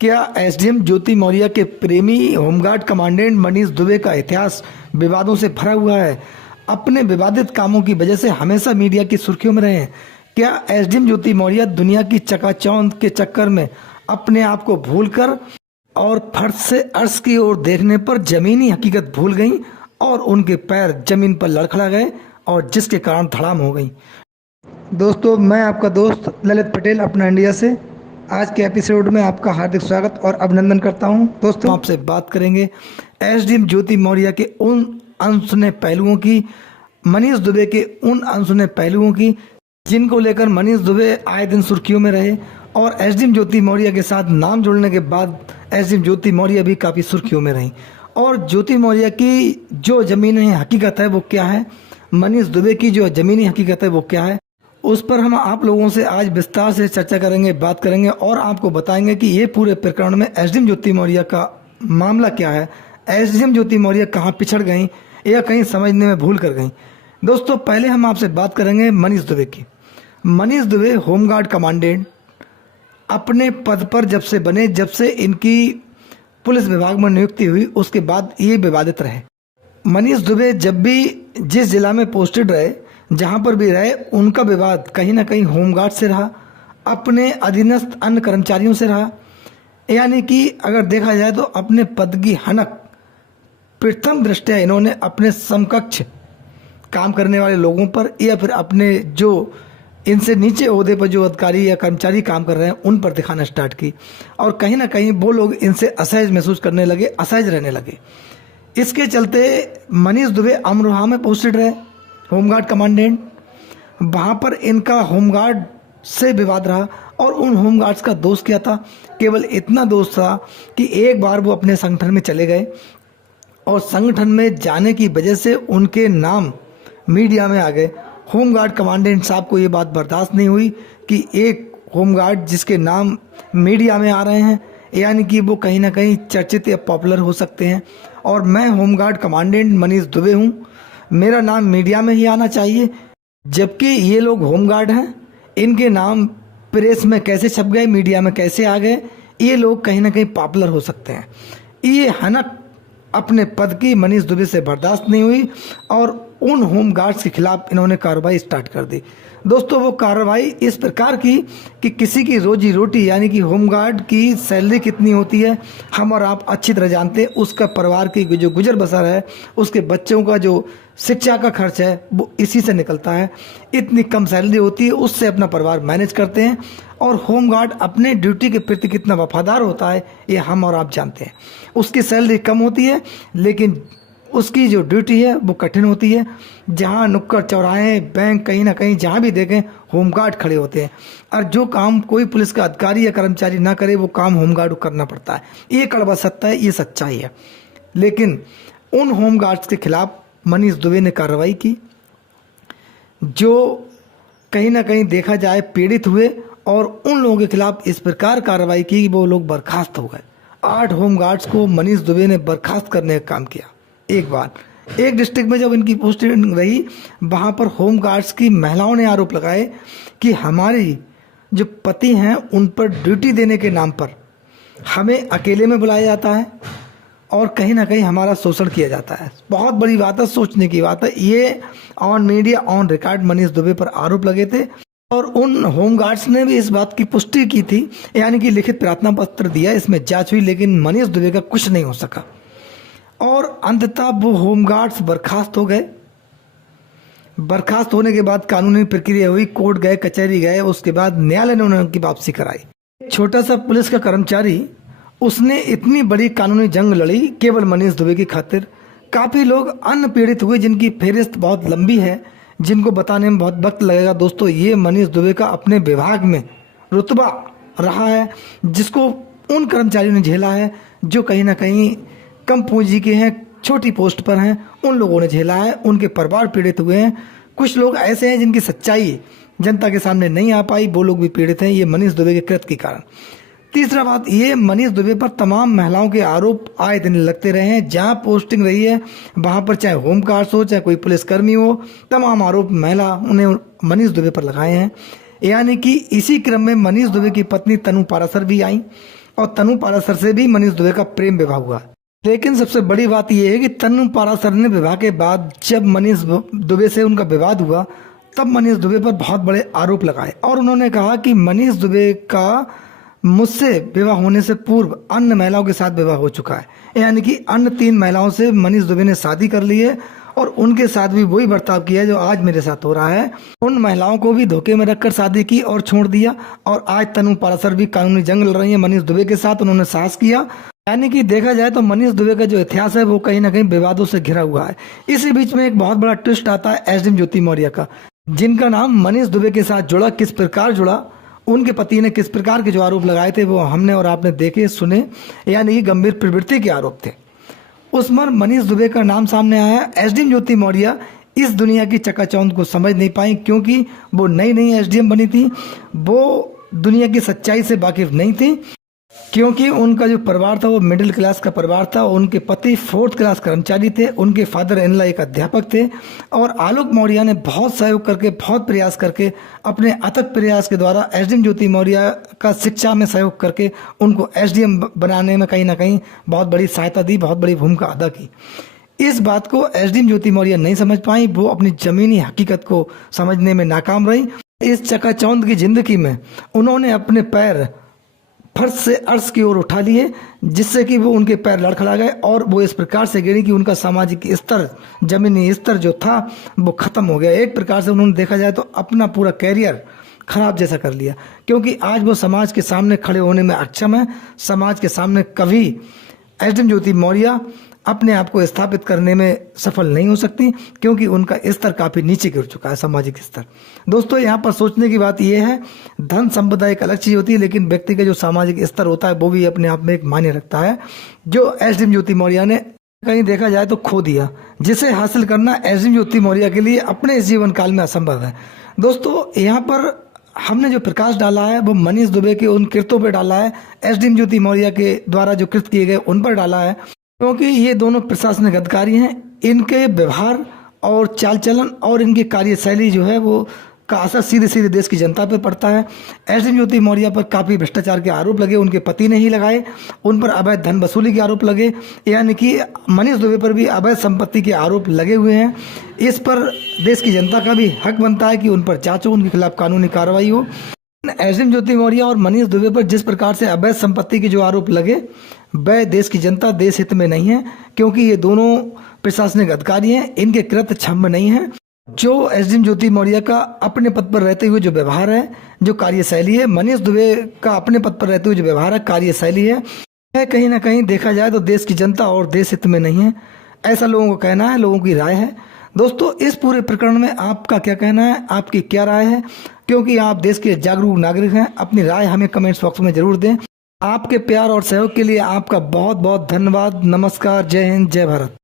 क्या एसडीएम ज्योति मौर्य के प्रेमी होमगार्ड कमांडेंट मनीष दुबे का इतिहास विवादों से भरा हुआ है? अपने विवादित कामों की वजह से हमेशा मीडिया की सुर्खियों में रहे हैं। क्या एसडीएम ज्योति मौर्य दुनिया की चकाचौंध के चक्कर में अपने आप को भूलकर और फर्श से अर्श की ओर देखने पर जमीनी हकीकत भूल गईं और उनके पैर जमीन पर लड़खड़ा गए और जिसके कारण धड़ाम हो गई? दोस्तों, मैं आपका दोस्त ललित पटेल अपना इंडिया से आज के एपिसोड में आपका हार्दिक स्वागत और अभिनंदन करता हूं। दोस्तों, आपसे बात करेंगे एसडीएम ज्योति मौर्य के उन अनसुने पहलुओं की, मनीष दुबे के उन अनसुने पहलुओं की जिनको लेकर मनीष दुबे आए दिन सुर्खियों में रहे और एसडीएम ज्योति मौर्य के साथ नाम जुड़ने के बाद एसडीएम ज्योति मौर्य भी काफ़ी सुर्खियों में रही। और ज्योति मौर्य की जो ज़मीनी हकीकत है वो क्या है, मनीष दुबे की जो ज़मीनी हकीकत है वो क्या है, उस पर हम आप लोगों से आज विस्तार से चर्चा करेंगे, बात करेंगे और आपको बताएंगे कि ये पूरे प्रकरण में एसडीएम ज्योति मौर्य का मामला क्या है, एसडीएम ज्योति मौर्य कहाँ पिछड़ गई या कहीं समझने में भूल कर गई। दोस्तों, पहले हम आपसे बात करेंगे मनीष दुबे की। मनीष दुबे होमगार्ड कमांडेंट अपने पद पर जब से बने, जब से इनकी पुलिस विभाग में नियुक्ति हुई, उसके बाद ये विवादित रहे। मनीष दुबे जब भी जिस जिला में पोस्टेड रहे, जहां पर भी रहे, उनका विवाद कहीं ना कहीं होमगार्ड से रहा, अपने अधीनस्थ अन्य कर्मचारियों से रहा। यानी कि अगर देखा जाए तो अपने पद की हनक प्रथम दृष्टया इन्होंने अपने समकक्ष काम करने वाले लोगों पर या फिर अपने जो इनसे नीचे ओहदे पर जो अधिकारी या कर्मचारी काम कर रहे हैं उन पर दिखाना स्टार्ट की और कहीं ना कहीं वो लोग इनसे असहज महसूस करने लगे, असहज रहने लगे। इसके चलते मनीष दुबे अमरोहा में पोस्टेड रहे होमगार्ड कमांडेंट। वहाँ पर इनका होमगार्ड से विवाद रहा और उन होमगार्ड्स का दोष क्या था? केवल इतना दोष था कि एक बार वो अपने संगठन में चले गए और संगठन में जाने की वजह से उनके नाम मीडिया में आ गए। होमगार्ड कमांडेंट साहब को ये बात बर्दाश्त नहीं हुई कि एक होमगार्ड जिसके नाम मीडिया में आ रहे हैं, यानी कि वो कहीं ना कहीं चर्चित या पॉपुलर हो सकते हैं और मैं होमगार्ड कमांडेंट मनीष दुबे हूँ, मेरा नाम मीडिया में ही आना चाहिए। जबकि ये लोग होमगार्ड हैं, इनके नाम प्रेस में कैसे छप गए, मीडिया में कैसे आ गए, ये लोग कहीं ना कहीं पॉपुलर हो सकते हैं। ये हनक अपने पद की मनीष दुबे से बर्दाश्त नहीं हुई और उन होमगार्ड्स के खिलाफ इन्होंने कार्रवाई स्टार्ट कर दी। दोस्तों, वो कार्रवाई इस प्रकार की कि किसी की रोजी रोटी, यानी कि होमगार्ड की सैलरी कितनी होती है हम और आप अच्छी तरह जानते हैं। उसका परिवार की जो गुजर बसर है, उसके बच्चों का जो शिक्षा का खर्च है वो इसी से निकलता है। इतनी कम सैलरी होती है, उससे अपना परिवार मैनेज करते हैं और होमगार्ड अपने ड्यूटी के प्रति कितना वफादार होता है ये हम और आप जानते हैं। उसकी सैलरी कम होती है लेकिन उसकी जो ड्यूटी है वो कठिन होती है। जहाँ नुक्कड़ चौराहे, बैंक, कहीं ना कहीं जहाँ भी देखें होमगार्ड खड़े होते हैं और जो काम कोई पुलिस का अधिकारी या कर्मचारी ना करे वो काम होमगार्ड को करना पड़ता है। ये कड़वा सत्य है, ये सच्चाई है। लेकिन उन होमगार्ड्स के खिलाफ मनीष दुबे ने कार्रवाई की जो कहीं ना कहीं देखा जाए पीड़ित हुए और उन लोगों के खिलाफ इस प्रकार कार्रवाई की कि वो लोग बर्खास्त हो गए। 8 होमगार्ड्स को मनीष दुबे ने बर्खास्त करने का काम किया। एक बार एक डिस्ट्रिक्ट में जब इनकी पोस्टिंग रही, वहाँ पर होमगार्ड्स की महिलाओं ने आरोप लगाए कि हमारी जो पति हैं उन पर ड्यूटी देने के नाम पर हमें अकेले में बुलाया जाता है और कहीं ना कहीं हमारा शोषण किया जाता है। बहुत बड़ी बात है, सोचने की बात है। ये on media, on record Manish Dubey पर आरोप लगे थे और उन होमगार्ड्स ने भी इस बात की पुष्टि की थी, यानी कि लिखित प्रार्थना पत्र दिया, इसमें जांच हुई, लेकिन मनीष दुबे का कुछ नहीं हो सका और अंततः वो होमगार्ड्स बर्खास्त हो गए। बर्खास्त होने के बाद कानूनी प्रक्रिया हुई, कोर्ट गए, कचहरी गए, उसके बाद न्यायालय ने उनकी वापसी कराई। छोटा सा पुलिस का कर्मचारी, उसने इतनी बड़ी कानूनी जंग लड़ी केवल मनीष दुबे की खातिर। काफ़ी लोग अन्य पीड़ित हुए जिनकी फहरिस्त बहुत लंबी है, जिनको बताने में बहुत वक्त लगेगा। दोस्तों, ये मनीष दुबे का अपने विभाग में रुतबा रहा है जिसको उन कर्मचारियों ने झेला है जो कहीं ना कहीं कम पूंजी के हैं, छोटी पोस्ट पर हैं, उन लोगों ने झेला है, उनके परिवार पीड़ित हुए हैं। कुछ लोग ऐसे हैं जिनकी सच्चाई जनता के सामने नहीं आ पाई, वो लोग भी पीड़ित हैं, ये मनीष दुबे के कृत्य के कारण। तीसरा बात, ये मनीष दुबे पर तमाम महिलाओं के आरोप आए दिन लगते रहे हैं। जहाँ पोस्टिंग रही है वहाँ पर चाहे होमगार्ड्स हो, चाहे कोई पुलिसकर्मी हो, तमाम आरोप महिलाओं ने मनीष दुबे पर लगाए हैं। यानी कि इसी क्रम में मनीष दुबे की पत्नी तनु पारासर भी आई और तनु पाराशर से भी मनीष दुबे का प्रेम विवाह हुआ। लेकिन सबसे बड़ी बात यह है कि तनु पाराशर ने विवाह के बाद जब मनीष दुबे से उनका विवाद हुआ तब मनीष दुबे पर बहुत बड़े आरोप लगाए और उन्होंने कहा कि मनीष दुबे का मुझसे विवाह होने से पूर्व अन्य महिलाओं के साथ विवाह हो चुका है, यानी कि अन्य 3 महिलाओं से मनीष दुबे ने शादी कर ली है और उनके साथ भी वही बर्ताव किया है जो आज मेरे साथ हो रहा है। उन महिलाओं को भी धोखे में रखकर शादी की और छोड़ दिया और आज तनु पाराशर भी कानूनी जंग लड़ रही है मनीष दुबे के साथ, उन्होंने साहस किया। यानी कि देखा जाए तो मनीष दुबे का जो इतिहास है वो कहीं ना कहीं विवादों से घिरा हुआ है। इसी बीच में एक बहुत बड़ा ट्विस्ट आता है एसडीएम ज्योति मौर्य का, जिनका नाम मनीष दुबे के साथ जुड़ा। किस प्रकार जुड़ा, उनके पति ने किस प्रकार के जो आरोप लगाए थे वो हमने और आपने देखे सुने, यानी कि गंभीर प्रवृत्ति के आरोप थे। उस पर मनीष दुबे का नाम सामने आया। एसडीएम ज्योति मौर्य इस दुनिया की चकाचौंध को समझ नहीं पाई क्योंकि वो नई नई एसडीएम बनी थी, वो दुनिया की सच्चाई से वाकिफ नहीं थी क्योंकि उनका जो परिवार था वो मिडिल क्लास का परिवार था। उनके पति 4th क्लास कर्मचारी थे, उनके फादर इन लॉ एक अध्यापक थे और आलोक मौर्य ने बहुत सहयोग करके, बहुत प्रयास करके, अपने अथक प्रयास के द्वारा एसडीएम ज्योति मौर्य का शिक्षा में सहयोग करके उनको एसडीएम बनाने में कहीं ना कहीं बहुत बड़ी सहायता दी, बहुत बड़ी भूमिका अदा की। इस बात को एसडीएम ज्योति मौर्य नहीं समझ पाई, वो अपनी जमीनी हकीकत को समझने में नाकाम रही। इस चकाचौंध की जिंदगी में उन्होंने अपने पैर फर्श से अर्श की ओर उठा लिए, जिससे कि वो उनके पैर लड़खड़ा गए और वो इस प्रकार से गिरी कि उनका सामाजिक स्तर, जमीनी स्तर जो था वो खत्म हो गया। एक प्रकार से उन्होंने देखा जाए तो अपना पूरा कैरियर खराब जैसा कर लिया क्योंकि आज वो समाज के सामने खड़े होने में अक्षम है। समाज के सामने कभी एसडीएम ज्योति मौर्य अपने आप को स्थापित करने में सफल नहीं हो सकती क्योंकि उनका स्तर काफी नीचे गिर चुका है, सामाजिक स्तर। दोस्तों, यहाँ पर सोचने की बात यह है, धन संपदा एक अलग चीज होती है लेकिन व्यक्ति का जो सामाजिक स्तर होता है वो भी अपने आप में एक मायने रखता है, जो एसडीएम ज्योति मौर्य ने कहीं देखा जाए तो खो दिया, जिसे हासिल करना एसडीएम ज्योति मौर्य के लिए अपने इस जीवन काल में असंभव है। दोस्तों, यहाँ पर हमने जो प्रकाश डाला है वो मनीष दुबे के उन कृत्यों पर डाला है, एसडीएम ज्योति मौर्य के द्वारा जो कृत्य किए गए उन पर डाला है, क्योंकि ये दोनों प्रशासनिक अधिकारी हैं। इनके व्यवहार और चाल चलन और इनकी कार्यशैली जो है वो का असर सीधे सीधे देश की जनता पर पड़ता है। एसडीएम ज्योति मौर्य पर काफ़ी भ्रष्टाचार के आरोप लगे, उनके पति ने ही लगाए, उन पर अवैध धन वसूली के आरोप लगे, यानी कि मनीष दुबे पर भी अवैध संपत्ति के आरोप लगे हुए हैं। इस पर देश की जनता का भी हक बनता है कि उन पर जांच हो, उनके खिलाफ कानूनी कार्रवाई हो। एसडीएम ज्योति मौर्य और मनीष दुबे पर जिस प्रकार से अवैध संपत्ति के जो आरोप लगे वह देश की जनता, देश हित में नहीं है क्योंकि ये दोनों प्रशासनिक अधिकारी हैं, इनके कृत्य क्षम्य नहीं है। जो एसडीएम ज्योति मौर्य का अपने पद पर रहते हुए जो व्यवहार है, जो कार्यशैली है, मनीष दुबे का अपने पद पर रहते हुए जो व्यवहार है, कार्यशैली है, वह कहीं ना कहीं देखा जाए तो देश की जनता और देश हित में नहीं है। ऐसा लोगों को कहना है, लोगों की राय है। दोस्तों, इस पूरे प्रकरण में आपका क्या कहना है, आपकी क्या राय है? क्योंकि आप देश के जागरूक नागरिक हैं, अपनी राय हमें कमेंट्स बॉक्स में जरूर दें। आपके प्यार और सहयोग के लिए आपका बहुत बहुत धन्यवाद। नमस्कार, जय हिंद, जय भारत।